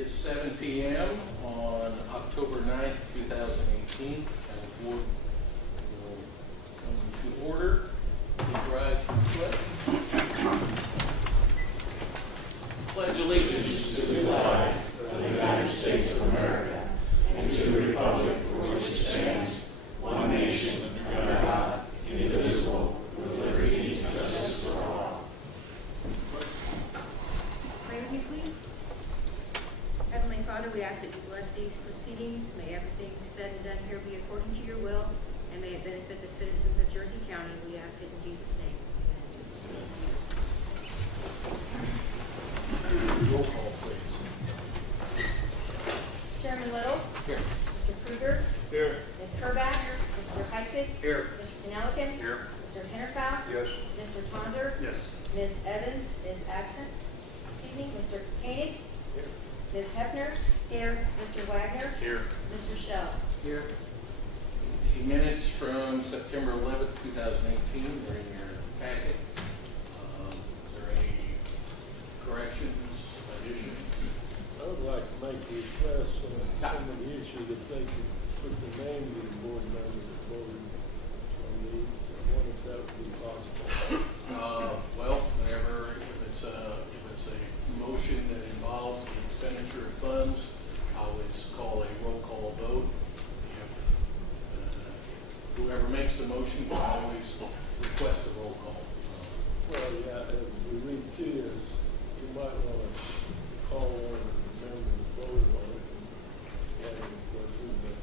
is 7 p.m. on October 9th, 2018. County Board will come to order. Please rise for the pledge. Pledge allegiance to the flag of the United States of America and to the republic for which it stands, one nation, under God, indivisible, with liberty and justice for all. Pray with me, please. Heavenly Father, we ask that you bless these proceedings. May everything said and done here be according to your will, and may it benefit the citizens of Jersey County. We ask it in Jesus' name. Amen. Roll call, please. Chairman Little. Here. Mr. Krueger. Here. Ms. Kerback. Mr. Heitzig. Here. Mr. Penelican. Here. Mr. Hennerfout. Yes. Mr. Tonzer. Yes. Ms. Evans is absent. This evening, Mr. Koenig. Here. Ms. Hefner. Here. Mr. Wagner. Here. Mr. Shell. Here. The minutes from September 11th, 2018 are in your packet. Is there any corrections, additions? I would like to make a request on some of the issues that they could put the names of the board members that voted on these. I wonder if that would be possible. Well, whenever, if it's a motion that involves the expenditure of funds, I always call a roll call vote. If whoever makes the motion can always request a roll call. Well, yeah, as we read through this, you might want to call one of the members that voted on it and add any questions, but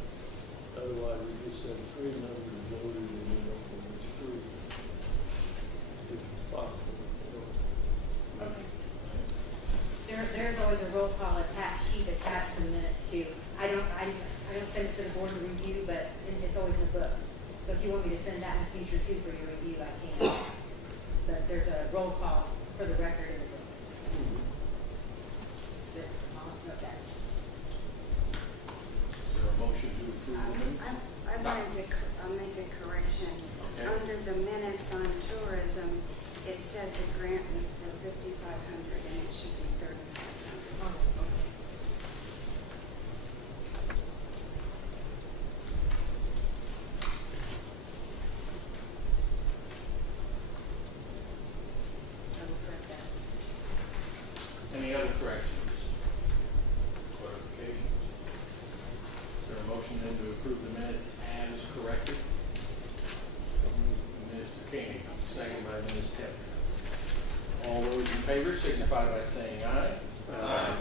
otherwise we just said three members voted and you know, it's true. If it's possible, you know. Okay. There's always a roll call sheet attached to the minutes too. I don't send it to the board to review, but it's always in the book. So if you want me to send that in the future too for your review, I can. But there's a roll call for the record in the book. But I'll note that. Is there a motion to approve the minutes? I wanted to make a correction. Okay. Under the minutes on tourism, it said the grant was for $5,500 and it should be $3,500. I will correct that. Any other corrections? Clarifications? Is there a motion then to approve the minutes as corrected? Mr. Koenig, second by Ms. Hefner. All those in favor signify by saying aye. Aye.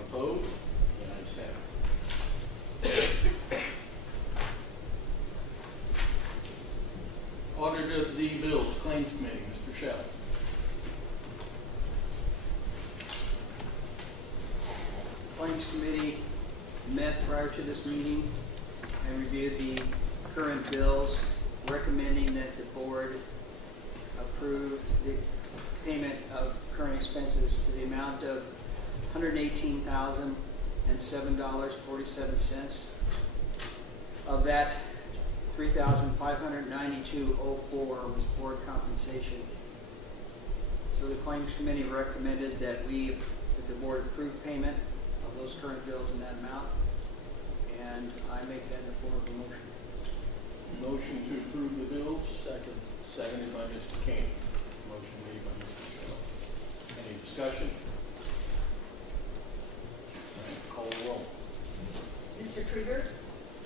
Opposed? The ayes have it. Audit of the bills, Claims Committee, Mr. Shell. Claims Committee met prior to this meeting and reviewed the current bills, recommending that the board approve the payment of current expenses to the amount of $118,007.47. Of that, $3,592.04 was board compensation. So the Claims Committee recommended that the board approve payment of those current bills in that amount, and I make that in the form of a motion. Motion to approve the bills. Second. Seconded by Mr. Koenig. Motion made by Mr. Shell. Any discussion? All right, call the roll. Mr. Krueger.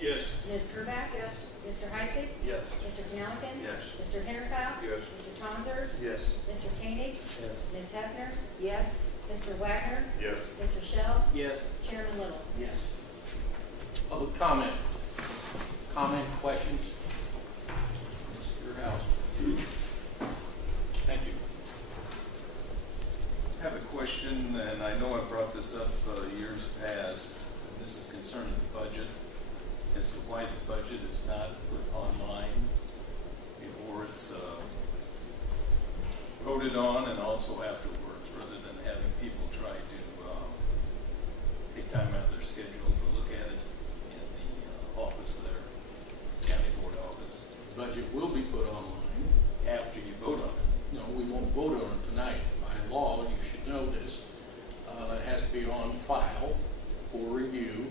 Yes. Ms. Kerback. Yes. Mr. Heitzig. Yes. Mr. Penelican. Yes. Mr. Hennerfout. Yes. Mr. Tonzer. Yes. Mr. Koenig. Yes. Ms. Hefner. Yes. Mr. Wagner. Yes. Mr. Shell. Yes. Chairman Little. Yes. Public comment. Comment, questions? Mr. House. Thank you. I have a question, and I know I brought this up years past, and this is concerning the budget, as to why the budget is not put online before it's voted on and also afterwards, rather than having people try to take time out of their schedule to look at it in the office there, county board office, Budget will be put online. after you vote on it. No, we won't vote on it tonight. By law, you should know this. It has to be on file for review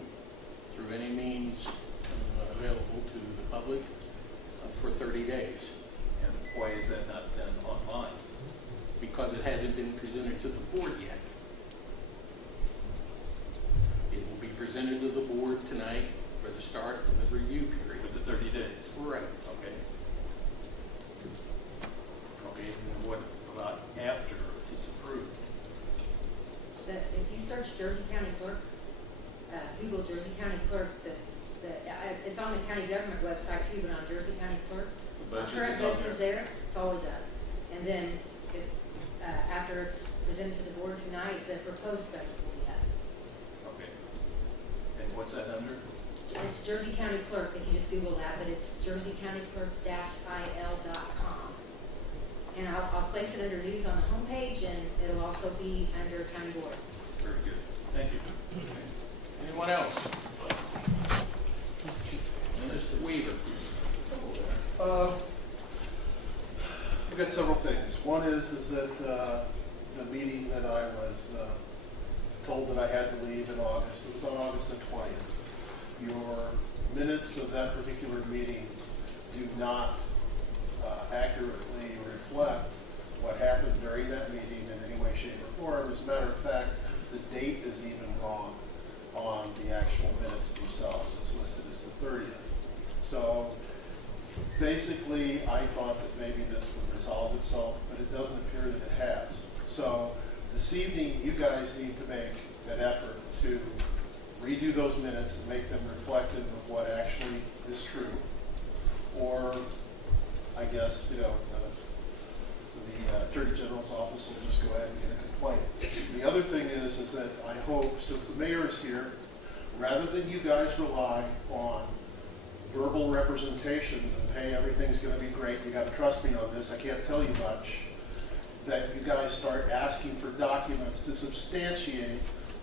through any means available to the public for 30 days. And why is that not done online? Because it hasn't been presented to the board yet. It will be presented to the board tonight for the start of the review period. For the 30 days? Right. Okay. Okay, and what about after it's approved? If you search Jersey County Clerk, Google Jersey County Clerk, it's on the county government website too, but on Jersey County Clerk, The budget current is on budget is there, it's always up. And then if, after it's presented to the board tonight, the proposed budget will be up. Okay. And what's that under? It's Jersey County Clerk, if you just Google that, but it's jerseycountyclerk-il.com. And I'll place it under news on the homepage, and it'll also be under county board. Very good. Thank you. Anyone else? And Mr. Weaver. I've got several things. One is that the meeting that I was told that I had to leave in August, it was on August the 20th. Your minutes of that particular meeting do not accurately reflect what happened during that meeting in any way, shape, or form. As a matter of fact, the date is even wrong on the actual minutes themselves. It's listed as the 30th. So basically, I thought that maybe this would resolve itself, but it doesn't appear that it has. So this evening, you guys need to make an effort to redo those minutes and make them reflective of what actually is true. Or, I guess, the Attorney General's office will just go ahead and get a complaint. The other thing is that I hope, since the mayor is here, rather than you guys rely on verbal representations and, hey, everything's going to be great, you got to trust me on this, I can't tell you much, that you guys start asking for documents to substantiate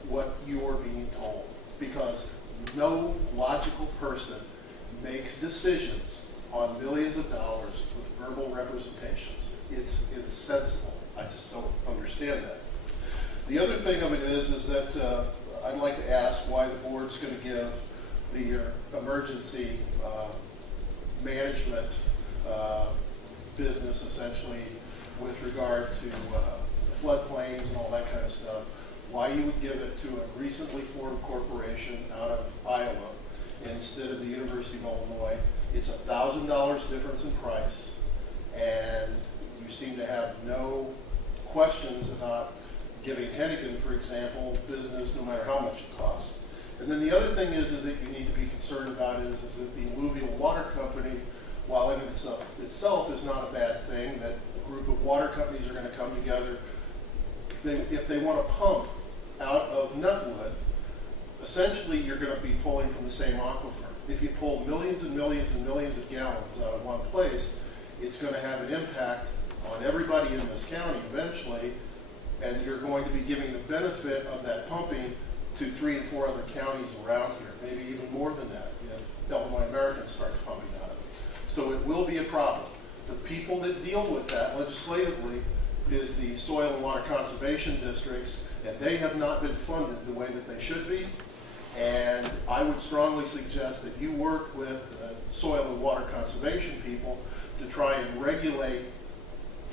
what you're being told. Because no logical person makes decisions on millions of dollars with verbal representations. It's insensible. I just don't understand that. The other thing of it is that I'd like to ask why the board's going to give the emergency management business, essentially, with regard to the floodplains and all that kind of stuff, why you would give it to a recently formed corporation out of Iowa instead of the University of Illinois. It's $1,000 difference in price, and you seem to have no questions about giving Hennigan, for example, business no matter how much it costs. And then the other thing is that you need to be concerned about is that the alluvial water company, while in itself is not a bad thing, that a group of water companies are going to come together. If they want to pump out of Nutwood, essentially you're going to be pulling from the same aquifer. If you pull millions and millions and millions of gallons out of one place, it's going to have an impact on everybody in this county eventually, and you're going to be giving the benefit of that pumping to 3 and 4 other counties around here, maybe even more than that if Illinois American starts pumping out of it. So it will be a problem. The people that deal with that legislatively is the soil and water conservation districts, and they have not been funded the way that they should be. And I would strongly suggest that you work with soil and water conservation people to try and regulate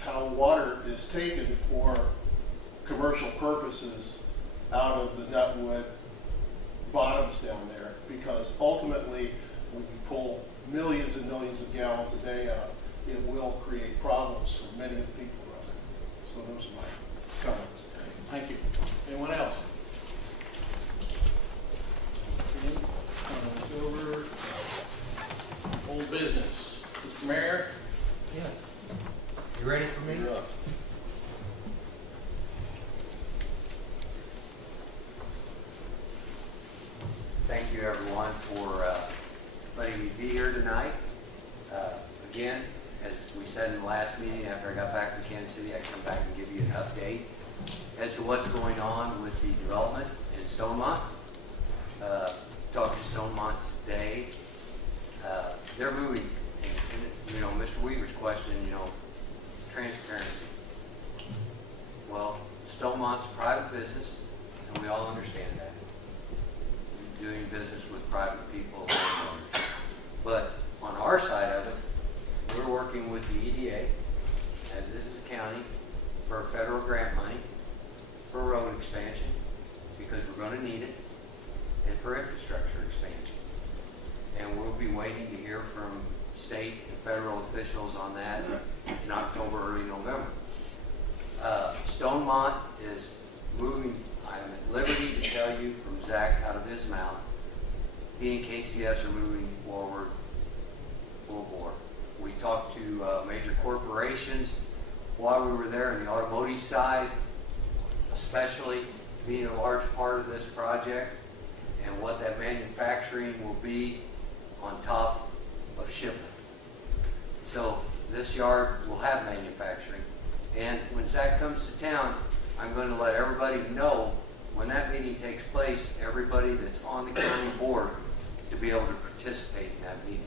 how water is taken for commercial purposes out of the Nutwood bottoms down there, because ultimately when you pull millions and millions of gallons a day out, it will create problems for many of the people around there. So those are my comments. Thank you. Anyone else? It's over. Old business. Mr. Mayor? Yes. You ready for me? You're up. Thank you, everyone, for letting me be here tonight. Again, as we said in the last meeting, after I got back from Kansas City, I come back and give you an update as to what's going on with the development in Stonemont. Talked to Stonemont today. They're moving. And, Mr. Weaver's question, transparency. Well, Stonemont's a private business, and we all understand that. doing business with private people and landowners. But on our side of it, we're working with the EDA, as this is a county, for federal grant money, for road expansion, because we're gonna need it, and for infrastructure expansion. And we'll be waiting to hear from state and federal officials on that in October, early November. Stonemont is moving, I'm at liberty to tell you from Zach out of his mouth, he and KCS are moving forward full bore. We talked to major corporations while we were there in the automotive side, especially being a large part of this project, and what that manufacturing will be on top of shipment. So this yard will have manufacturing. And when Zach comes to town, I'm going to let everybody know when that meeting takes place, everybody that's on the county board, to be able to participate in that meeting.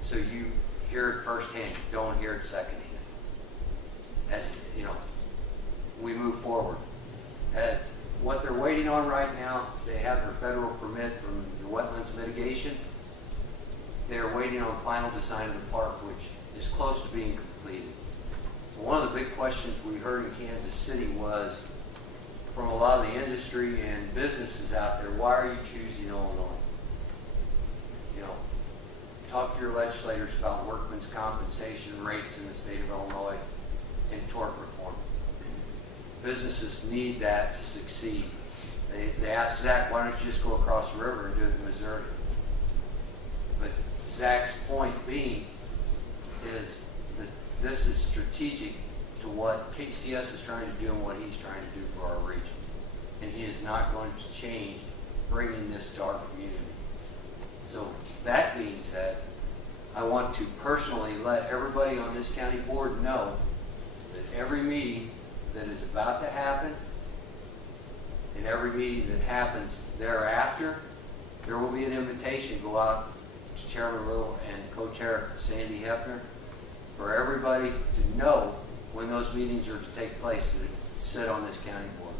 So you hear it firsthand, you don't hear it secondhand. As you know, we move forward. What they're waiting on right now, they have their federal permit from the wetlands mitigation. They're waiting on final design of the park, which is close to being completed. One of the big questions we heard in Kansas City was from a lot of the industry and businesses out there, why are you choosing Illinois? You know, talk to your legislators about workmen's compensation rates in the state of Illinois and tort reform. Businesses need that to succeed. They asked Zach, why don't you just go across the river and do it in Missouri? But Zach's point being is that this is strategic to what KCS is trying to do and what he's trying to do for our region. And he is not going to change bringing this to our community. So that being said, I want to personally let everybody on this county board know that every meeting that is about to happen and every meeting that happens thereafter, there will be an invitation go out to Chairman Little and Co-Chair Sandy Hefner for everybody to know when those meetings are to take place that sit on this county board.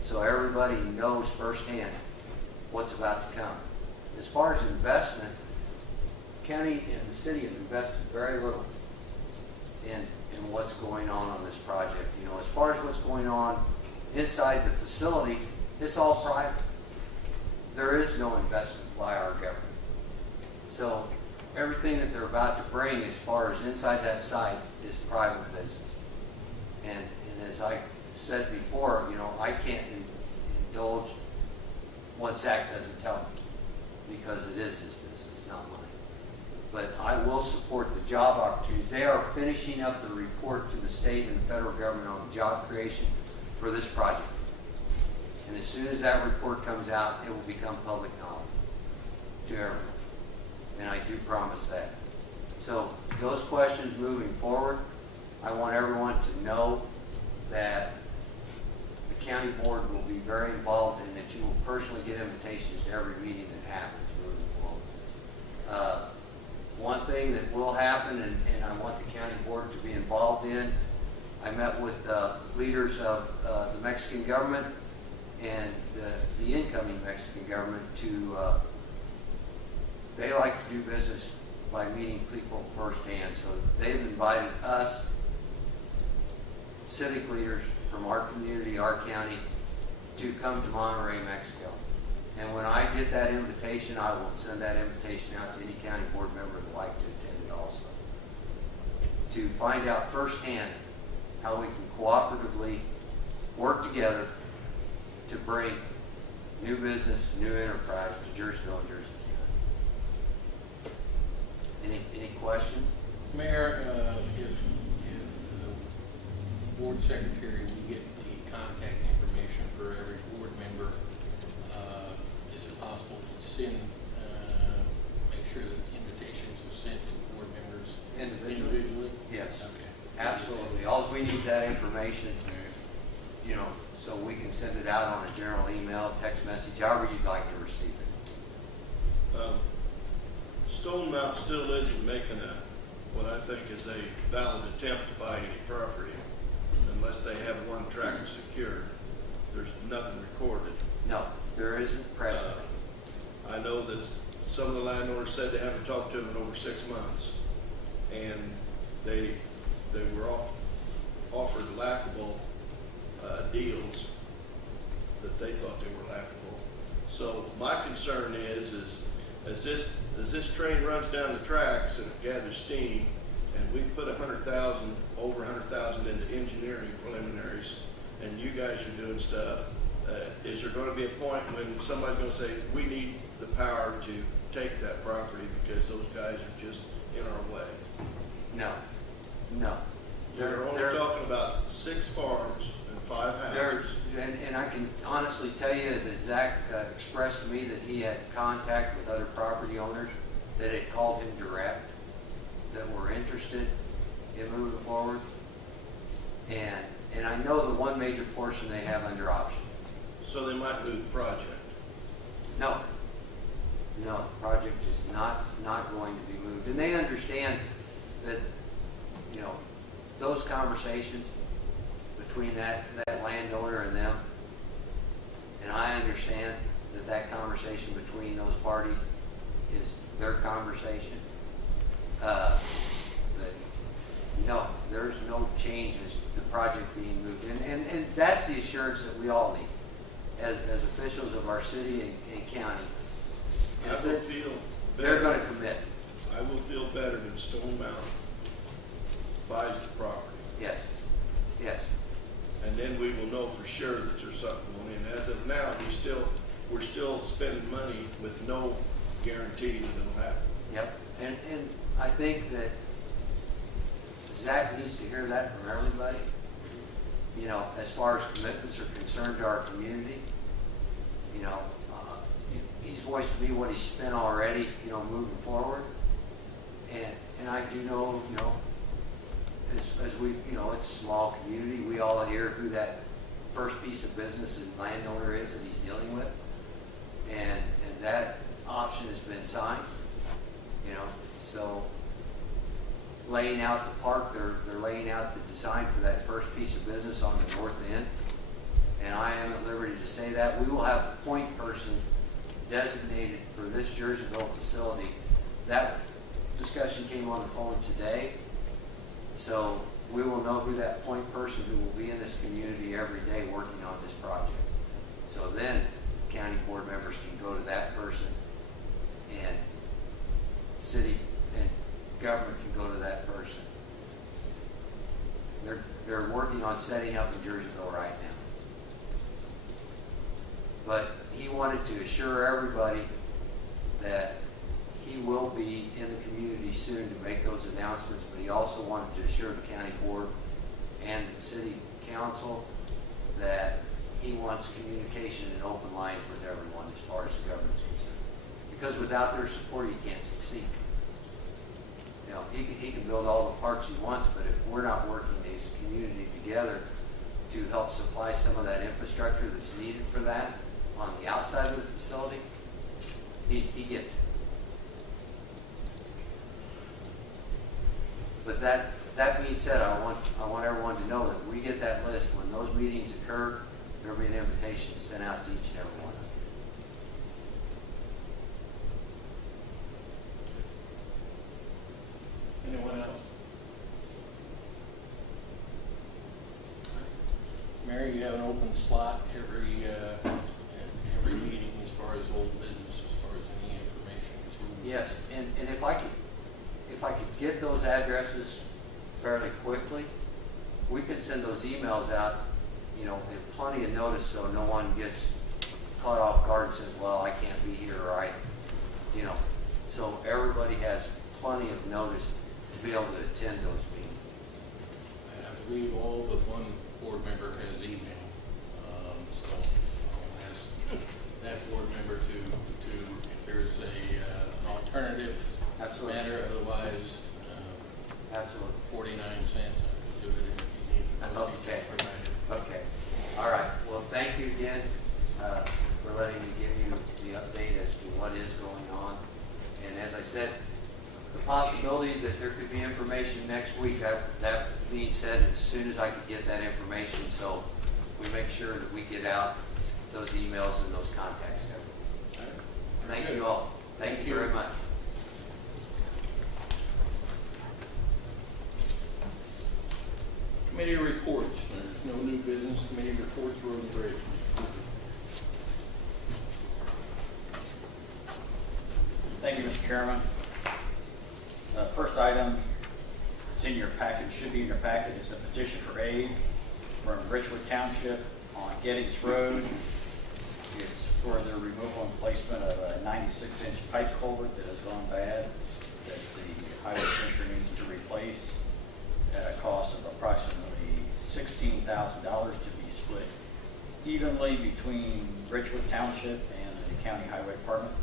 So everybody knows firsthand what's about to come. As far as investment, the county and the city have invested very little in what's going on this project. You know, as far as what's going on inside the facility, it's all private. There is no investment by our government. So everything that they're about to bring as far as inside that site is private business. And as I said before, you know, I can't indulge what Zach doesn't tell me because it is his business, not mine. But I will support the job opportunities. They are finishing up the report to the state and the federal government on the job creation for this project. And as soon as that report comes out, it will become public knowledge to everyone. And I do promise that. So those questions moving forward, I want everyone to know that the county board will be very involved and that you will personally get invitations to every meeting that happens moving forward. One thing that will happen, and I want the county board to be involved in, I met with leaders of the Mexican government and the incoming Mexican government to, they like to do business by meeting people firsthand. So they've invited us, civic leaders from our community, our county, to come to Monterrey, Mexico. And when I get that invitation, I will send that invitation out to any county board member that would like to attend it also. To find out firsthand how we can cooperatively work together to bring new business, new enterprise to Jerseyville and Jersey County. Any questions? Mayor, if the board secretary will get the contact information for every board member, is it possible to send, make sure that invitations are sent to board members individually? Yes. Okay. Absolutely. All we need is that information, you know, so we can send it out on a general email, text message, however you'd like to receive it. Stone Mountain still isn't making what I think is a valid attempt to buy any property unless they have one tract secured. There's nothing recorded. No, there isn't precedent. know that some of the landowners said they haven't talked to them in over 6 months. And they were offered laughable deals that they thought they were laughable. So my concern is as this train runs down the tracks and it gathers steam, and we put over 100,000 into engineering preliminaries, and you guys are doing stuff, is there going to be a point when somebody's going to say, we need the power to take that property because those guys are just in our way? No. They're only talking about 6 farms and 5 houses. And I can honestly tell you that Zach expressed to me that he had contact with other property owners that had called him direct, that were interested in moving forward. And I know the one major portion they have under option. So they might move the project. No, the project is not going to be moved. And they understand that, you know, those conversations between that landowner and them, and I understand that conversation between those parties is their conversation. But no, there's no changes, the project being moved. And that's the assurance that we all need as officials of our city and county. I Is will that feel they're better. going to commit. I will feel better than Stone Mountain buys the property. Yes. And then we will know for sure that there's something going in. As of now, we're still spending money with no guarantee that it'll happen. Yep. And I think that Zach needs to hear that from everybody. You know, as far as commitments are concerned to our community, you know, he's voiced to me what he's spent already, you know, moving forward. And I do know, you know, as we, you know, it's a small community, we all hear who that first piece of business and landowner is that he's dealing with. And that option has been signed, you know, so laying out the park, they're laying out the design for that first piece of business on the north end. And I am at liberty to say that. We will have a point person designated for this Jerseyville facility. That discussion came on the phone today. So we will know who that point person who will be in this community every day working on this project. So then county board members can go to that person, and city and government can go to that person. They're working on setting up in Jerseyville right now. But he wanted to assure everybody that he will be in the community soon to make those announcements, but he also wanted to assure the county board and the city council that he wants communication and open lines with everyone as far as the government's concerned. Because without their support, he can't succeed. You know, he can build all the parks he wants, but if we're not working as a community together to help supply some of that infrastructure that's needed for that on the outside of the facility, he gets it. But that being said, I want everyone to know that when we get that list, when those meetings occur, there'll be an invitation sent out to each and every one of them. Anyone else? Mary, you have an open slot every meeting as far as old business, as far as any information to. Yes, and if I could get those addresses fairly quickly, we could send those emails out, you know, with plenty of notice so no one gets caught off guard and says, well, I can't be here, or so everybody has plenty of notice to be able to attend those meetings. I believe all but one board member has email, so I'll ask that board member to if there's an alternative Absolutely. matter, otherwise, Absolutely. 49 cents, I could do it if you need to. Okay. Okay. All right. Well, thank you again for letting me give you the update as to what is going on. And as I said, the possibility that there could be information next week, that being said, as soon as I could get that information, so we make sure that we get out those emails and those contacts to everyone. Thank you all. Thank you very much. Committee reports. There's no new business. Committee reports, road and bridge. Thank you, Mr. Chairman. First item, it's in your packet, should be in your packet, is a petition for aid from Richwood Township on Gettings Road. It's for the removal and placement of a 96-inch pipe culvert that has gone bad, that the highway commissioner needs to replace at a cost of approximately $16,000 to be split evenly between Richwood Township and the County Highway Department.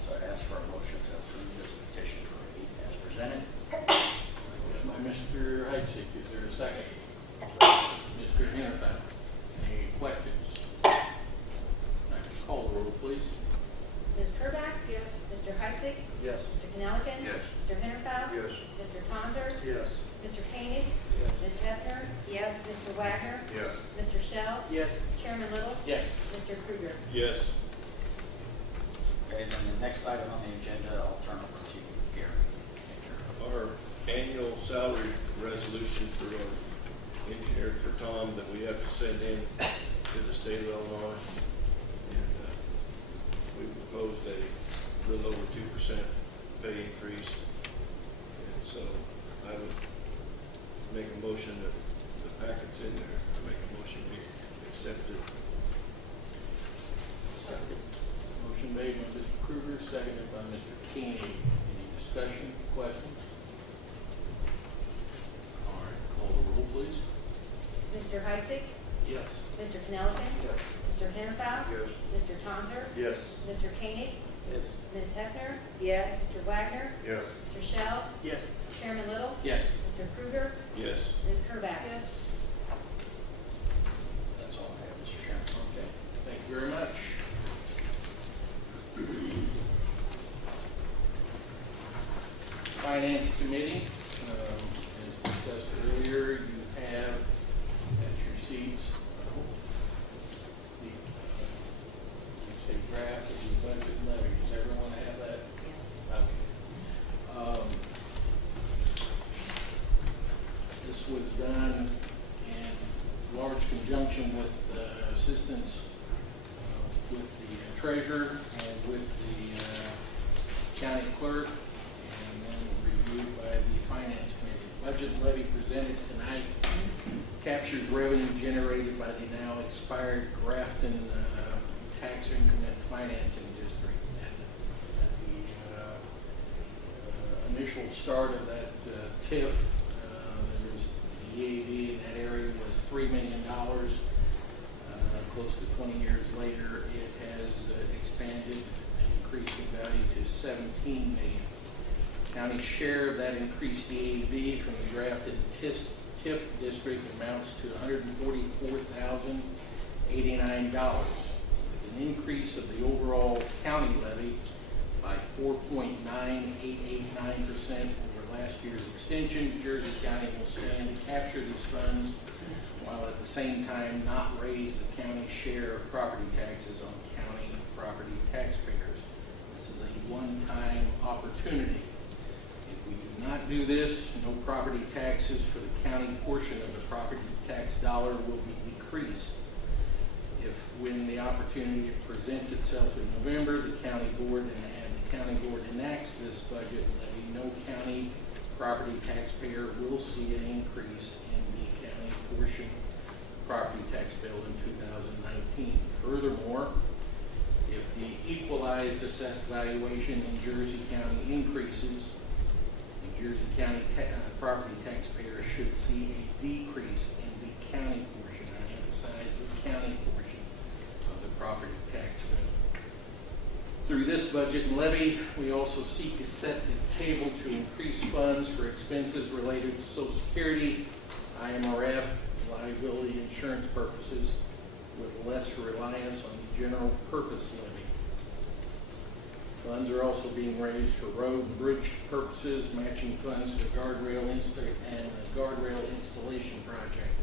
So I ask for a motion to approve this petition for aid as presented. Motion by Mr. Heitzik. Is there a second? Mr. Hannaford. Any questions? Call the roll, please. Ms. Kerback? Yes. Mr. Heitzik? Yes. Mr. Cannellican? Yes. Mr. Hannaford? Yes. Mr. Tonser? Yes. Mr. Koenig? Yes. Ms. Hefner? Yes. Mr. Wagner? Yes. Mr. Shell? Yes. Chairman Little? Yes. Mr. Krueger? Yes. Okay, then the next item on the agenda, I'll turn over to Gary. Take care of it. Our annual salary resolution for our engineer, for Tom, that we have to send in to the state of Illinois. And we proposed a little over 2% pay increase. And so I would make a motion that the packet's in there. I make a motion we accept it. Second. Motion made by Mr. Krueger, seconded by Mr. Koenig. Any discussion, questions? All right, call the roll, please. Mr. Heitzik? Yes. Mr. Cannellican? Yes. Mr. Hannaford? Yes. Mr. Tonser? Yes. Mr. Koenig? Yes. Ms. Hefner? Yes. Mr. Wagner? Yes. Mr. Shell? Yes. Chairman Little? Yes. Mr. Krueger? Yes. Ms. Kerback? Yes. That's all I have, Mr. Chairman. Okay, thank you very much. Finance Committee, as discussed earlier, you have at your seats the, you say draft of the budget and levy. Does everyone have that? Yes. Okay. This was done in large conjunction with assistance with the treasurer and with the county clerk, and then reviewed by the finance committee. Budget levy presented tonight captures revenue generated by the now expired Grafton tax increment financing district. At the initial start of that TIF, there was the EAV in that area was $3 million. Close to 20 years later, it has expanded and increased in value to $17 million. County share of that increased EAV from the Grafton TIF district amounts to $144,089, with an increase of the overall county levy by 4.9889% over last year's extension. Jersey County will stand to capture these funds while at the same time not raise the county share of property taxes on county property taxpayers. This is a one-time opportunity. If we do not do this, no property taxes for the county portion of the property tax dollar will be decreased. If, when the opportunity presents itself in November, the county board and the county board enacts this budget levy, no county property taxpayer will see an increase in the county portion property tax bill in 2019. Furthermore, if the equalized assessed valuation in Jersey County increases, the Jersey County property taxpayer should see a decrease in the county portion. I emphasize the county portion of the property tax bill. Through this budget and levy, we also seek to set the table to increase funds for expenses related to Social Security, IMRF, liability insurance purposes, with less reliance on the general purpose levy. Funds are also being raised for road and bridge purposes, matching funds to the guardrail installation project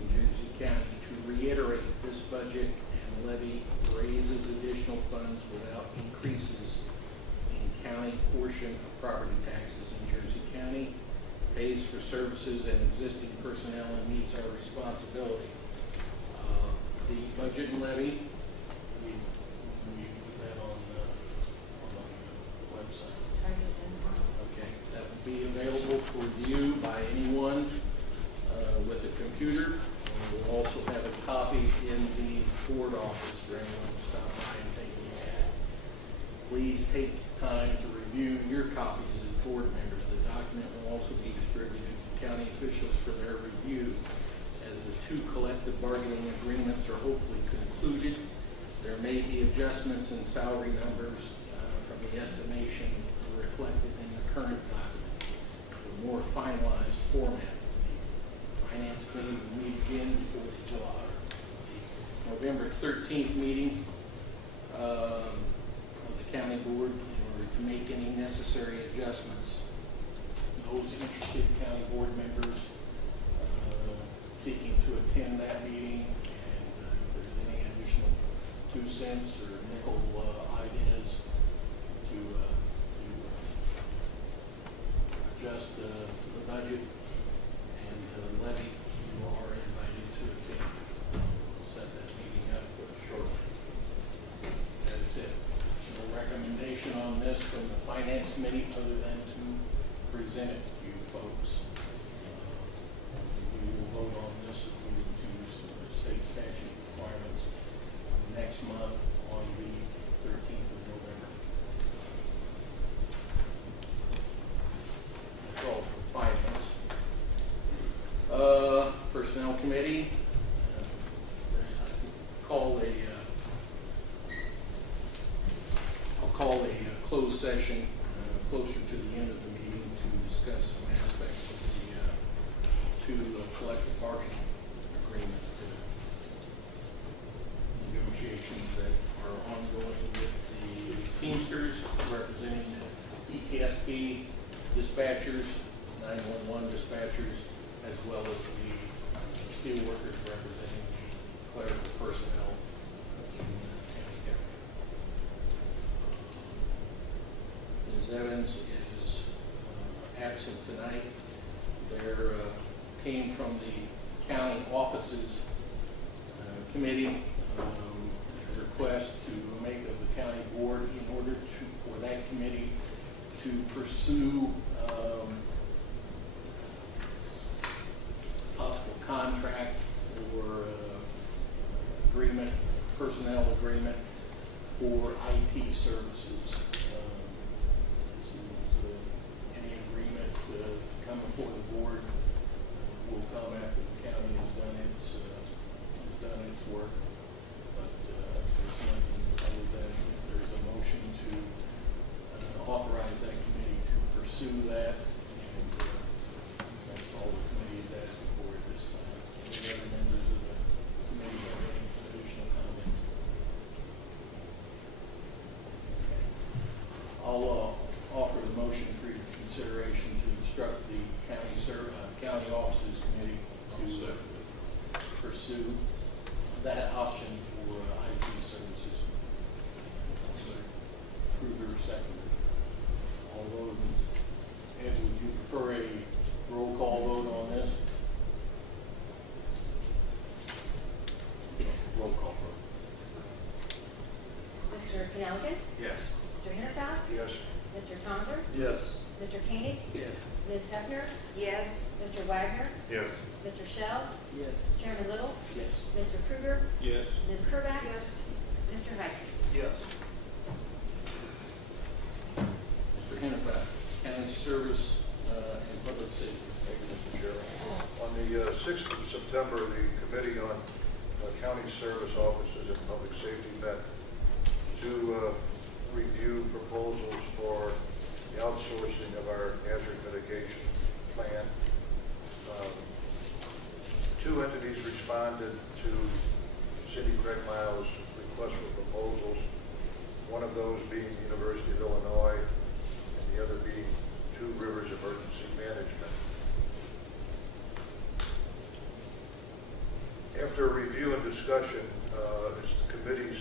in Jersey County. To reiterate, this budget and levy raises additional funds funds without increases in county portion of property taxes in Jersey County, pays for services and existing personnel, and meets our responsibility. The budget and levy, we put that on the website. Try to get them on. Okay, that will be available for view by anyone with a computer. And we'll also have a copy in the board office for anyone to stop by and take a look at. Please take time to review your copies as board members. The document will also be distributed to county officials for their review. As the two collective bargaining agreements are hopefully concluded, there may be adjustments in salary numbers from the estimation reflected in the current document. A more finalized format. The Finance Committee will meet again before the November 13th meeting of the county board in order to make any necessary adjustments. Those interested county board members seeking to attend that meeting, and if there's any additional 2 cents or nickel ideas to adjust the budget and levy, you are invited to attend. We'll set that meeting up shortly. That's it. There's no recommendation on this from the Finance Committee other than to present it to you folks. We will vote on this according to state statute requirements next month on the 13th of November. That's all for finance. Personnel Committee, I'll call a closed session closer to the end of the meeting to discuss some aspects of the two collective bargaining agreement negotiations that are ongoing with the Teamsters representing the ETSB dispatchers, 911 dispatchers, as well as the steelworkers representing the clerical personnel in county government. Ms. Evans is absent tonight. There came from the county offices committee a request to make of the county board in order for that committee to pursue possible contract or agreement, personnel agreement for IT services. This is any agreement to come before the board will come after the county has done its work. But there's nothing other than if there's a motion to authorize that committee to pursue that, and that's all the committee is asking for at this time. Any other members of the committee have any additional comments? Okay. I'll offer the motion for your consideration to instruct the county offices committee to pursue that option for IT services. Councilor Kruger seconded. All those, Ed, would you prefer a roll call vote on this? Roll call vote. Mr. Cannelligan? Yes. Mr. Hinterfeld? Yes. Mr. Tonzer? Yes. Mr. Koenig? Yes. Ms. Hefner? Yes. Mr. Wagner? Yes. Mr. Shell? Yes. Chairman Little? Yes. Mr. Kruger? Yes. Ms. Kerback? Yes. Mr. Heisey? Yes. Mr. Hinterfeld, county service and public safety. Thank you, Mr. Chairman. On the 6th of September, the Committee on County Service Offices and Public Safety met to review proposals for the outsourcing of our hazard mitigation plan. 2 entities responded to Cindy Craig Miles' request for proposals, one of those being the University of Illinois and the other being Two Rivers Emergency Management. After review and discussion, it's the committee's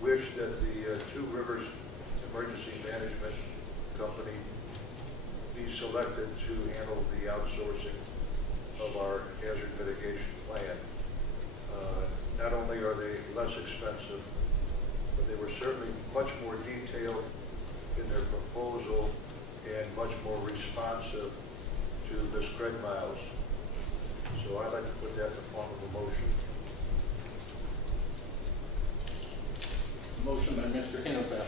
wish that the Two Rivers Emergency Management Company be selected to handle the outsourcing of our hazard mitigation plan. Not only are they less expensive, but they were certainly much more detailed in their proposal and much more responsive to Ms. Craig Miles. So I'd like to put that in the form of a motion. Motion by Mr. Hennefeld.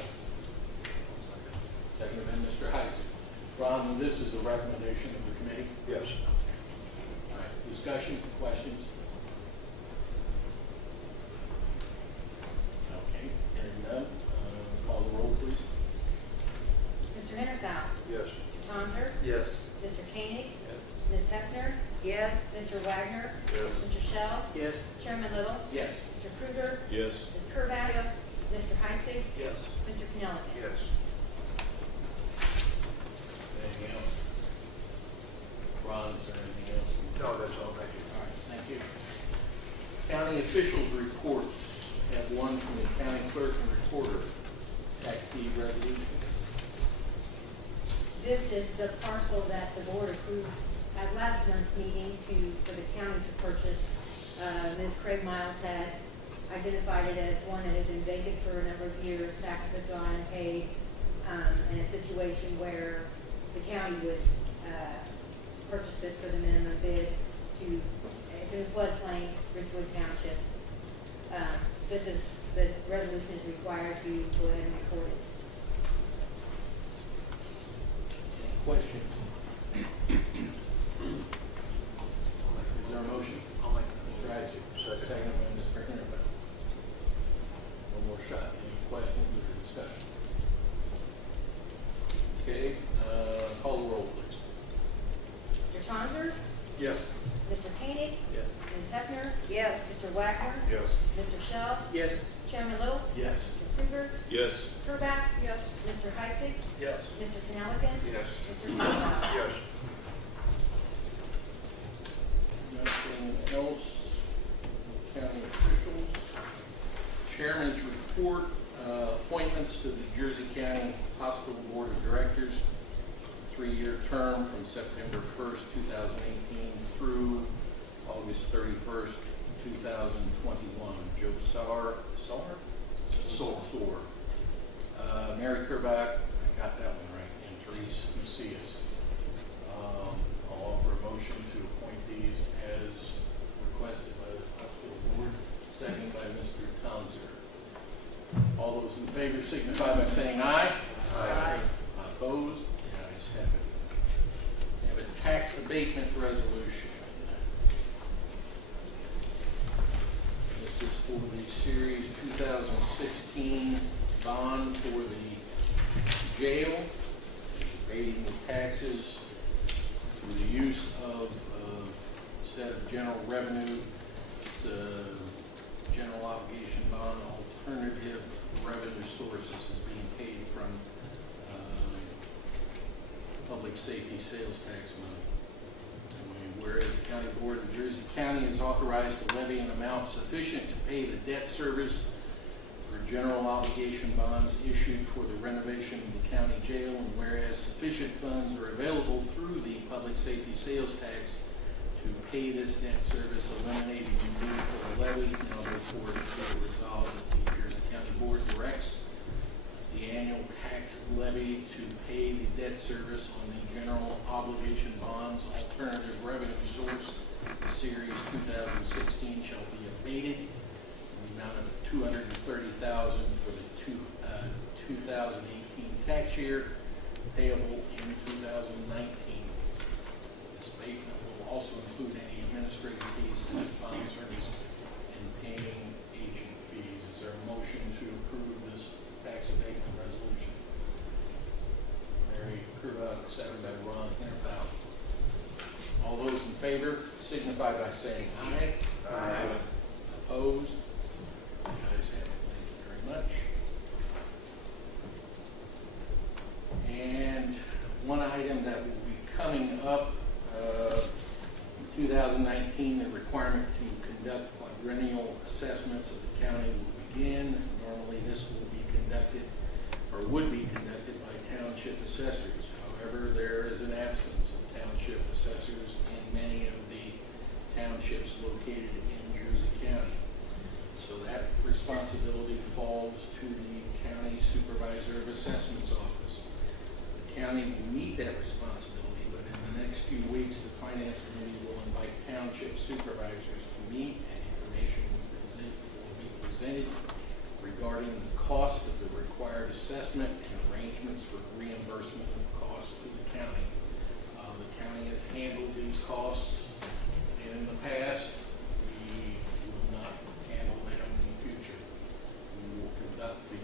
Second by Mr. Heitz. Ron, this is a recommendation of the committee? Yes. All right, discussion, questions? Okay, hearing none, call the roll, please. Mr. Hennefeld. Yes. Mr. Tonser. Yes. Mr. Koenig. Ms. Hefner. Yes. Mr. Wagner. Yes. Mr. Shell. Yes. Chairman Little. Yes. Mr. Krueger. Yes. Ms. Kurback. Mr. Heisig. Yes. Mr. Pinellican. Yes. Anything else? Ron, is there anything else? No, that's all. Thank you. All right, thank you. County officials' reports. Have one from the county clerk and recorder. Tax deed resolution. This is the parcel that the board approved at last month's meeting for the county to purchase. Ms. Craig Miles had identified it as one that had been vacant for a number of years, taxes had gone unpaid, in a situation where the county would purchase it for the minimum bid it's in the floodplain, Ridgewood Township. The resolution is required to go ahead and record it. Any questions? Is there a motion? I'll make Mr. Heisig. Second. Second by Mr. Hennefeld. One more shot. Any questions or discussion? Okay, call the roll, please. Mr. Tonser. Yes. Mr. Koenig. Yes. Ms. Hefner. Yes. Mr. Wagner. Yes. Mr. Shell. Yes. Chairman Little. Yes. Mr. Krueger. Yes. Kurback. Yes. Mr. Heisig. Yes. Mr. Pinellican. Yes. Mr. Hennefeld. Yes. Nothing else. County officials. Chairman's report, appointments to the Jersey County Hospital Board of Directors, 3-year term from September 1st, 2018 through August 31st, 2021. Joe Soar. Mary Kurback, I got that one right, and Therese Macias. I'll offer a motion to appoint these as requested by the hospital board, second by Mr. Tonser. All those in favor signify by saying aye. Aye. Opposed? The ayes have it. We have a tax abatement resolution. This is for the Series 2016 bond for the jail, abating the taxes for the use of, instead of general revenue, it's a general obligation bond. Alternative revenue sources is being paid from public safety sales tax money. Whereas the County Board of Jersey County is authorized to levy an amount sufficient to pay the debt service for general obligation bonds issued for the renovation of the county jail, and whereas sufficient funds are available through the public safety sales tax to pay this debt service, eliminating the need for the levy, now therefore be resolved that the Jersey County Board directs the annual tax levy to pay the debt service on the general obligation bonds alternative revenue source Series 2016 shall be abated in the amount of $230,000 for the 2018 tax year, payable in 2019. This abatement will also include any administrative fees, bond service, and paying agent fees. Is there a motion to approve this tax abatement resolution? Mary Kurback, second by Ron Hennefeld. All those in favor signify by saying aye. Aye. Opposed? The ayes have it. Thank you very much. And one item that will be coming up in 2019, the requirement to conduct quadrennial assessments of the county will begin. Normally this responsibility falls to the County Supervisor of Assessment's office. The county will meet that responsibility, but in the next few weeks, the Finance Committee will invite township supervisors to meet, and information will be presented regarding the cost of the required assessment and arrangements for reimbursement of costs to the county. The county has handled these costs in the past. We will not handle them in the future. We will conduct the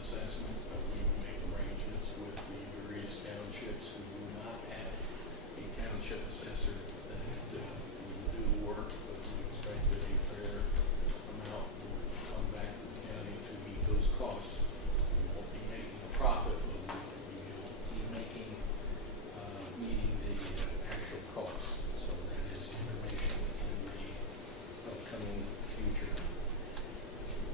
assessment, but we will make arrangements with the various townships who do not have a township assessor that will do the work, but we expect that a fair amount will come back to the county to meet those costs. We won't be making a profit, but we will be making, meeting the actual costs. So that is information in the upcoming future.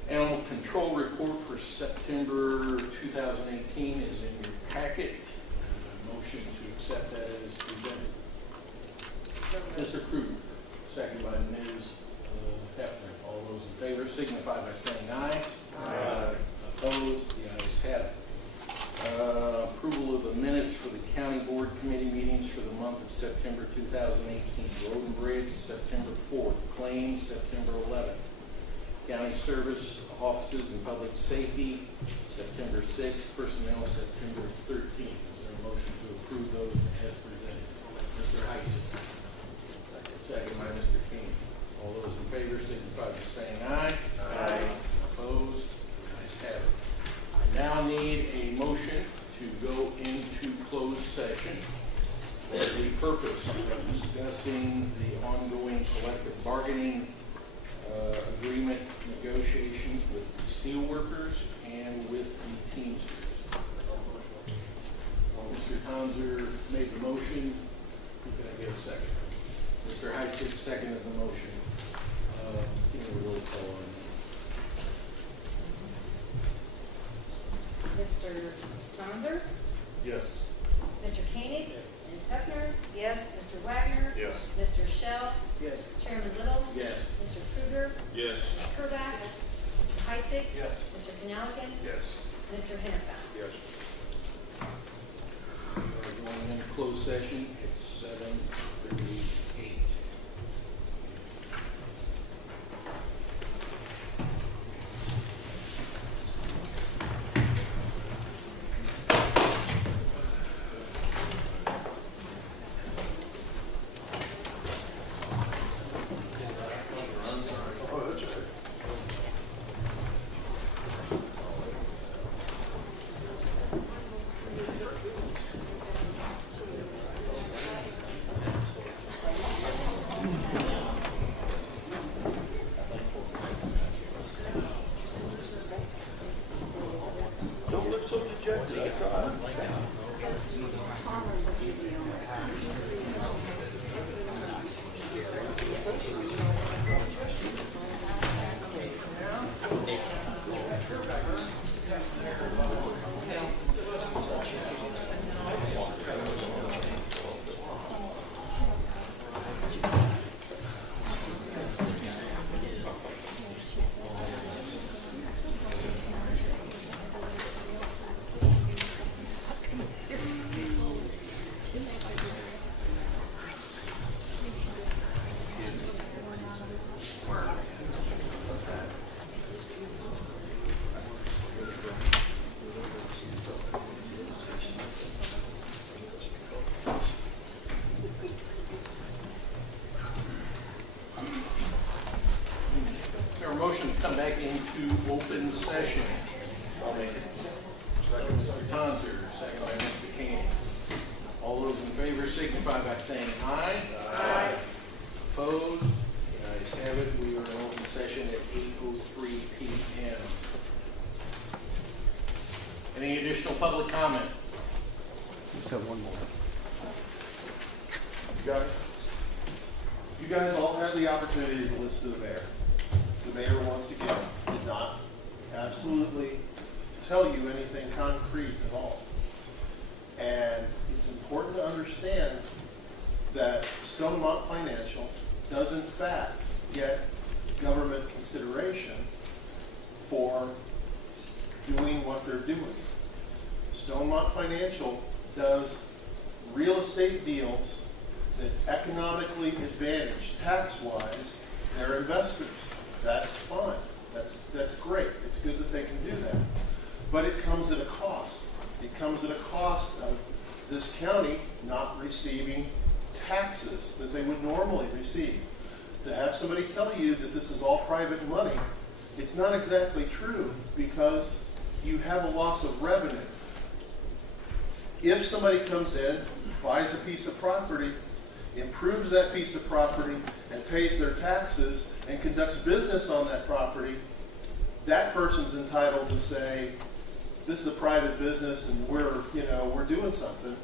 Animal control report for September 2018 is in your packet. A motion to accept that as presented. So Mr. Kruger, second by Ms. Hefner. All those in favor signify by saying aye. Aye. Opposed? The ayes have it. Approval of the minutes for the county board committee meetings for the month of September 2018. Road and Bridge, September 4th. Claims, September 11th. County service offices and public safety, September 6th. Personnel, September 13th. Is there a motion to approve those as presented? Mr. Heisen. Second by Mr. King. All those in favor signify by saying aye. Aye. Opposed? The ayes have it. I now need a motion to go into closed session for the purpose of discussing the ongoing collective bargaining agreement negotiations with the steelworkers and with the Teamsters. Mr. Tonser made the motion. Can I get a second? Mr. Heitzik seconded the motion. Give me a roll call on that. Mr. Tonser? Yes. Mr. Koenig? Ms. Hefner? yes. Mr. Wagner? Yes. Mr. Shell? Yes. Chairman Little? Yes. Mr. Kruger? Yes. Ms. Krback? Mr. Heitzik? Yes. Mr. Canaligan? Yes. Mr. Hennepin? Yes. We are going into closed session at 7:38. Oh, that's okay. Don't look so dejected, I tried. Is there a motion to come back into open session? I'll make it. Mr. Tonser, second by Mr. Koenig. All those in favor signify by saying aye. Aye. Opposed? The ayes have it. We are in open session at 8:03 p.m. Any additional public comment? You guys all had the opportunity to listen to the mayor. The mayor, once again, did not absolutely tell you anything concrete at all. And it's important to understand that Stonemont Financial does in fact get government consideration for doing what they're doing. Stonemont Financial does real estate deals that economically advantage tax-wise their investors. That's fine. That's great. It's good that they can do that. But it comes at a cost. It comes at a cost of this county not receiving taxes that they would normally receive. To have somebody tell you that this is all private money, it's not exactly true because you have a loss of revenue. If somebody comes in, buys a piece of property, improves that piece of property, and pays their taxes, and conducts business on that property, that person's entitled to say, this is a private business and we're doing something.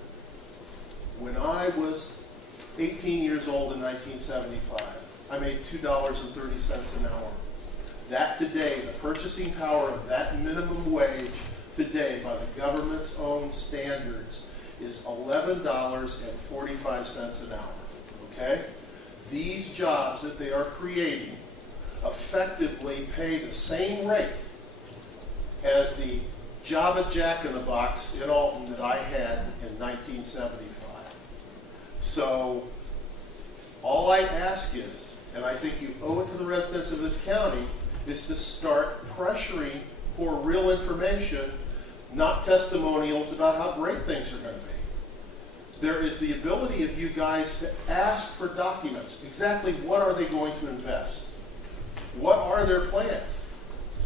When I was 18 years old in 1975, I made $2.30 an hour. That today, the purchasing power of that minimum wage today by the government's own standards is $11.45 an hour, okay? These jobs that they are creating effectively pay the same rate as the job at Jack in the Box in Alton that I had in 1975. So all I ask is, and I think you owe it to the residents of this county, is to start pressuring for real information, not testimonials about how great things are going to be. There is the ability of you guys to ask for documents. Exactly what are they going to invest? What are their plans?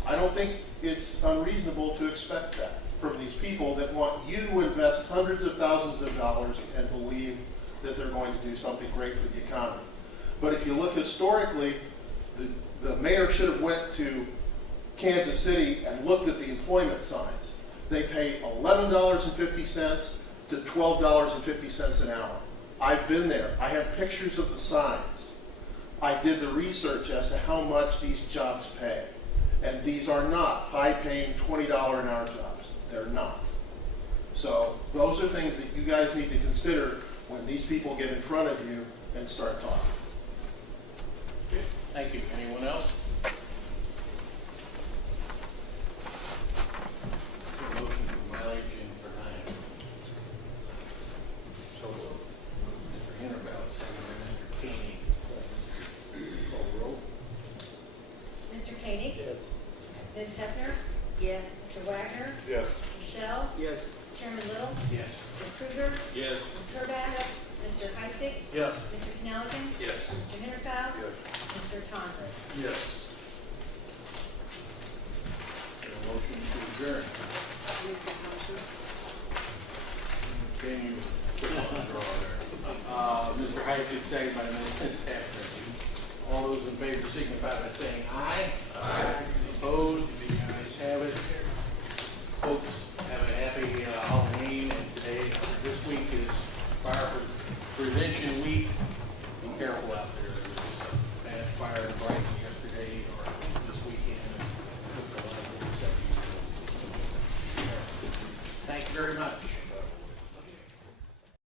I don't think it's unreasonable to expect that from these people that want you to invest hundreds of thousands of dollars and believe that they're going to do something great for the economy. But if you look historically, the mayor should have went to Kansas City and looked at the employment signs. They pay $11.50 to $12.50 an hour. I've been there. I have pictures of the signs. I did the research as to how much these jobs pay. And these are not high-paying $20 an hour jobs. They're not. So those are things that you guys need to consider when these people get in front of you and start talking. Okay, thank you. Anyone else? Motion for mileage and for time. So moved. Mr. Hinterfeld, second by Mr. Koenig. Call roll. Mr. Koenig? Yes. Ms. Hefner? Yes. Mr. Wagner? Yes. Mr. Shell? Yes. Chairman Little? Yes. Mr. Krueger? Yes. Ms. Turback? Mr. Heisig? Yes. Mr. Knelligan? Yes. Mr. Hinterfeld? Yes. Mr. Tonser? Yes. Motion to adjourn. Make that motion. Can you put on the draw there? Mr. Heisig, second by Ms. Hefner. All those in favor signify by saying aye. Aye. Opposed? The ayes have it. Folks, have a happy Halloween, and today, this week is Fire Prevention Week. Be careful out there. There's just a bad fire in Brighton